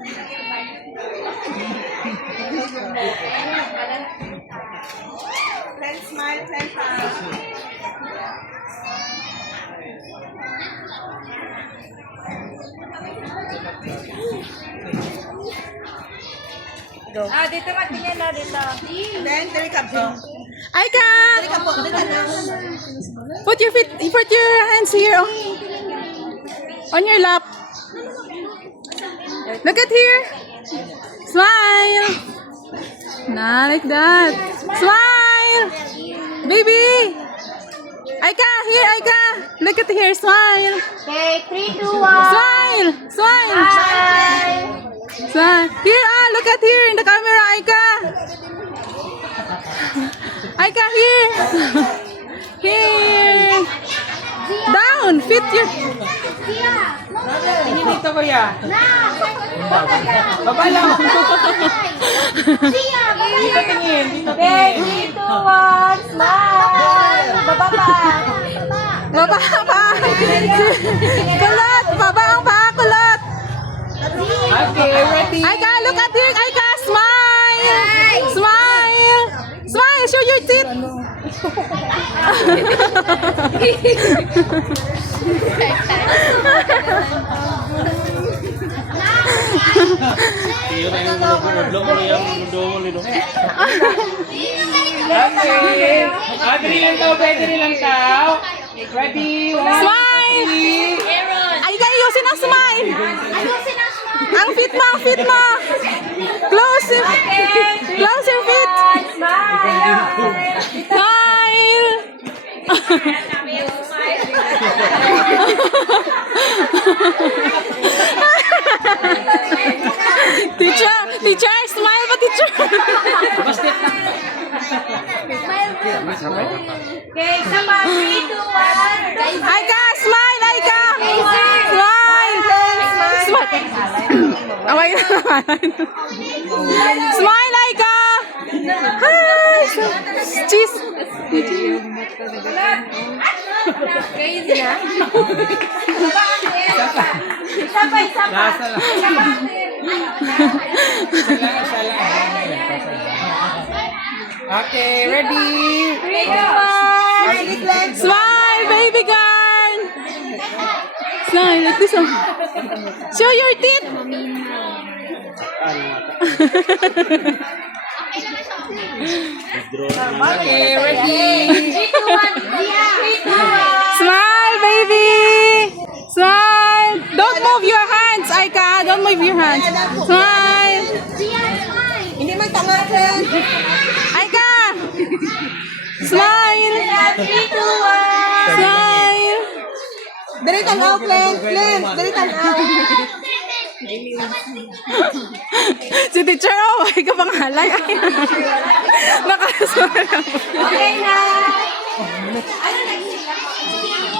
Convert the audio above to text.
Friend smile, friend Go. Dito matingin na dito. Then, dali ka po. Aika! Dali ka po. Dali ka na. Put your hands here on your lap. Look at here. Smile. Not like that. Smile. Baby. Aika, here, Aika. Look at here. Smile. Okay, 3, 2, 1. Smile. Smile. Bye. Smile. Here, look at here in the camera, Aika. Aika, here. Here. Down. Fit your... Hindi dito ko ya. Baba lang. Dito tingin. Dito tingin. 3, 2, 1. Smile. Baba pa. Baba pa. Kulot. Baba ang paa, kulot. Okay, ready. Aika, look at here. Aika, smile. Smile. Smile. Show your teeth. Okay. Dali lang tao, dali lang tao. Ready, one, Smile. Aika, ayusin ang smile. Ang fit mo, ang fit mo. Close your feet. Smile. Teacher, smile pa, teacher. Okay, sama. 3, 2, 1. Aika, smile, Aika. Smile. Smile. Away na naman. Smile, Aika. Hi. Cheese. Crazy na. Isa pa. Lasa lang. Isa lang. Okay, ready. 3, 2, 1. Smile, baby girl. Smile, like this. Show your teeth. Okay, ready. 3, 2, 1. 3, 2, 1. Smile, baby. Smile. Don't move your hands, Aika. Don't move your hands. Smile. Hindi man tamatin. Aika. Smile. 3, 2, 1. Smile. Dali tanaw, Glenn. Dali tanaw. Si teacher, oh, ay ka pang halay. Nakasama. Okay na. Ano nagsilang?